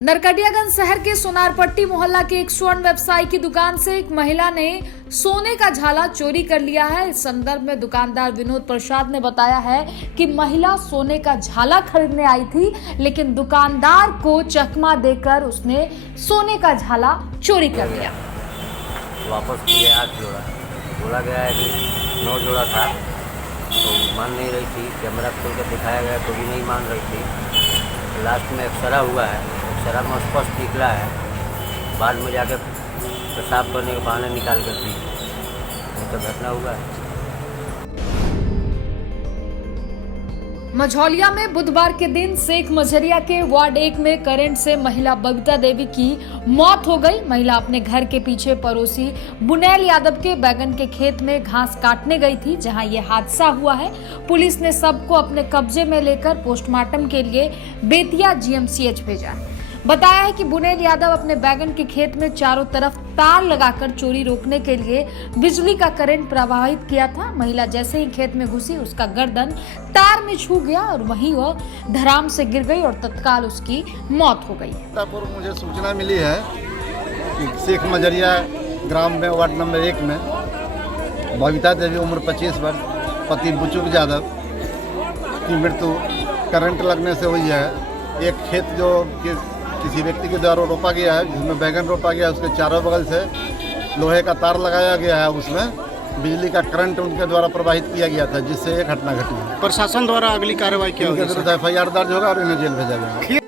नरकटियागंज शहर के सोनारपट्टी मोहल्ला के एक स्वर्ण व्यवसायी की दुकान से एक महिला ने सोने का झाला चोरी कर लिया है। इस संदर्भ में दुकानदार विनोद प्रसाद ने बताया है कि महिला सोने का झाला खरीदने आई थी, लेकिन दुकानदार को चकमा देकर उसने सोने का झाला चोरी कर लिया। वापस किए 8 जोड़ा, बोला गया है कि 9 जोड़ा था, तो मान नहीं रही थी। कैमरा खोल कर दिखाया गया तो भी नहीं मान रही थी। लास्ट में एक्सरा हुआ है, एक्सरा में स्पष्ट निकला है। बाद में जाके पेशाब करने के बहाने निकाल कर दी, तो घटना हुआ है। मझौलिया में बुधवार के दिन शेख मझरिया के वार्ड 1 में करंट से महिला बबीता देवी की मौत हो गई। महिला अपने घर के पीछे पड़ोसी बुनैल यादव के बैगन के खेत में घास काटने गई थी, जहां यह हादसा हुआ है। पुलिस ने सबको अपने कब्जे में लेकर पोस्टमार्टम के लिए बेतिया जीएमसीएच भेजा है। बताया है कि बुनैल यादव अपने बैगन के खेत में चारों तरफ तार लगाकर चोरी रोकने के लिए बिजली का करंट प्रवाहित किया था। महिला जैसे ही खेत में घुसी, उसका गर्दन तार में छू गया और वहीं वह धड़ाम से गिर गई और तत्काल उसकी मौत हो गई। मुझे सूचना मिली है कि शेख मझरिया ग्राम में वार्ड नंबर 1 में बबीता देवी उम्र 25 वर्ष, पति बुचुक यादव की मृत्यु करंट लगने से हुई है। एक खेत जो किसी व्यक्ति के द्वारा रोपा गया है, जिसमें बैगन रोपा गया है, उसके चारों बगल से लोहे का तार लगाया गया है। उसमें बिजली का करंट उनके द्वारा प्रवाहित किया गया था, जिससे ये घटना घटी है। प्रशासन द्वारा अगली कार्रवाई क्या होगी? FIR दर्ज होगा और इन्हें जेल भेजा जाएगा।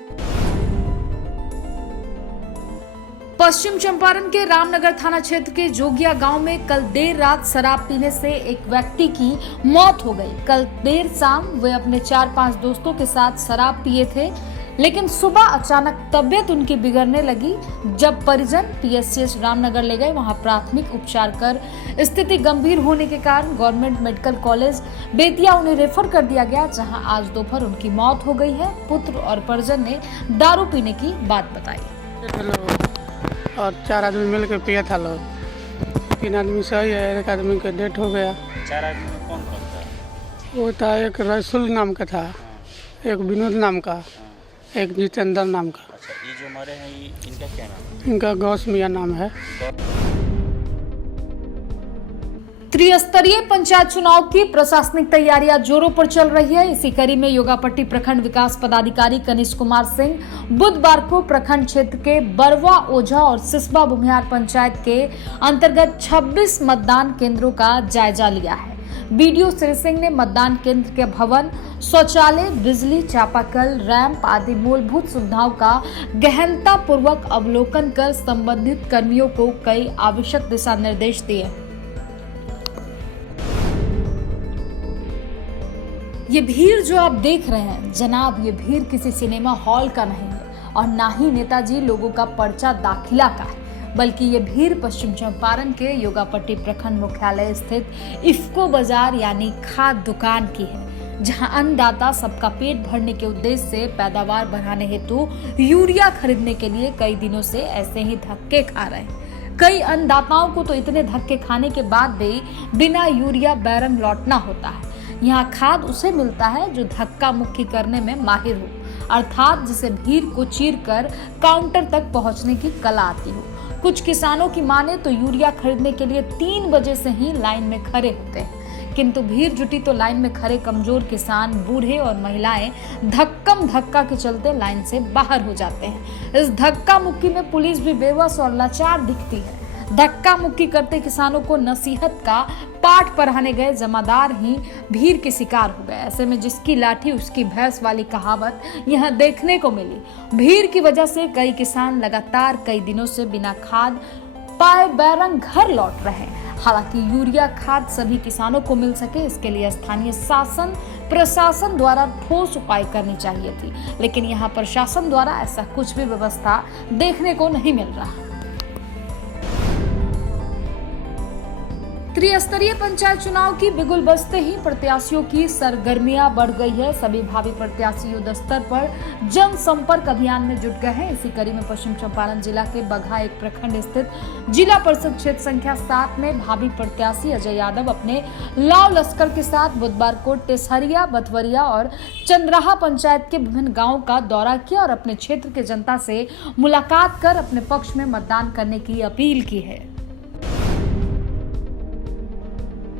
पश्चिम चंपारण के रामनगर थाना क्षेत्र के जोगिया गांव में कल देर रात शराब पीने से एक व्यक्ति की मौत हो गई। कल देर शाम वे अपने 4-5 दोस्तों के साथ शराब पिए थे, लेकिन सुबह अचानक तबीयत उनकी बिगड़ने लगी। जब परिजन PSCH रामनगर ले गए, वहां प्राथमिक उपचार कर स्थिति गंभीर होने के कारण गवर्नमेंट मेडिकल कॉलेज बेतिया उन्हें रेफर कर दिया गया, जहां आज दोपहर उनकी मौत हो गई है। पुत्र और परिजन ने दारू पीने की बात बताई और 4 आदमी मिल के पिया था लोग। 3 आदमी सही है, एक आदमी का डेथ हो गया। 4 आदमी में कौन कौन था? वो था एक रसूल नाम का था, एक विनोद नाम का, एक जितेंद्र नाम का। अच्छा, ये जो मरे हैं इनका क्या नाम है? इनका गौस मियाँ नाम है। त्रिस्तरीय पंचायत चुनाव की प्रशासनिक तैयारियां जोरों पर चल रही है। इसी कड़ी में योगापट्टी प्रखंड विकास पदाधिकारी कनिष्क कुमार सिंह बुधवार को प्रखंड क्षेत्र के बरवा, ओझा और सिसबा बुमियार पंचायत के अंतर्गत 26 मतदान केंद्रों का जायजा लिया है। BDO श्री सिंह ने मतदान केंद्र के भवन, शौचालय, बिजली, चापाकल, रैंप आदि मूलभूत सुविधाओं का गहनता पूर्वक अवलोकन कर संबंधित कर्मियों को कई आवश्यक दिशा निर्देश दिए। ये भीड़ जो आप देख रहे हैं जनाब, ये भीड़ किसी सिनेमा हॉल का नहीं है और ना ही नेताजी लोगों का पर्चा दाखिला का है, बल्कि ये भीड़ पश्चिम चंपारण के योगापट्टी प्रखंड मुख्यालय स्थित इफ्को बाजार यानी खाद दुकान की है, जहां अन्नदाता सबका पेट भरने के उद्देश्य से पैदावार बढ़ाने हेतु यूरिया खरीदने के लिए कई दिनों से ऐसे ही धक्के खा रहे हैं। कई अन्नदाताओं को तो इतने धक्के खाने के बाद भी बिना यूरिया बैरन लौटना होता है। यहाँ खाद उसे मिलता है जो धक्का मुक्की करने में माहिर हो, अर्थात जिसे भीड़ को चीरकर काउंटर तक पहुँचने की कला आती हो। कुछ किसानों की माने तो यूरिया खरीदने के लिए 3 बजे से ही लाइन में खड़े होते हैं, किंतु भीड़ जुटी तो लाइन में खड़े कमजोर किसान, बूढ़े और महिलाएं धक्कम धक्का के चलते लाइन से बाहर हो जाते हैं। इस धक्का मुक्की में पुलिस भी बेबस और लाचार दिखती है। धक्का मुक्की करते किसानों को नसीहत का पाठ पढ़ाने गए जमादार ही भीड़ के शिकार हो गए। ऐसे में जिसकी लाठी उसकी भैंस वाली कहावत यहाँ देखने को मिली। भीड़ की वजह से कई किसान लगातार कई दिनों से बिना खाद पाए बैरंग घर लौट रहे हैं। हालांकि यूरिया खाद सभी किसानों को मिल सके, इसके लिए स्थानीय शासन प्रशासन द्वारा ठोस उपाय करनी चाहिए थी, लेकिन यहाँ प्रशासन द्वारा ऐसा कुछ भी व्यवस्था देखने को नहीं मिल रहा। त्रिस्तरीय पंचायत चुनाव की बिगुल बजते ही प्रत्याशियों की सरगर्मियां बढ़ गई है। सभी भावी प्रत्याशी युद्ध स्तर पर जनसंपर्क अभियान में जुट गए हैं। इसी कड़ी में पश्चिम चंपारण जिला के बगहा एक प्रखंड स्थित जिला परिषद क्षेत्र संख्या 7 में भावी प्रत्याशी अजय यादव अपने लाव लश्कर के साथ बुधवार को टेसहरिया, बथवरिया और चंद्राहा पंचायत के विभिन्न गाँव का दौरा किया और अपने क्षेत्र के जनता से मुलाकात कर अपने पक्ष में मतदान करने की अपील की है।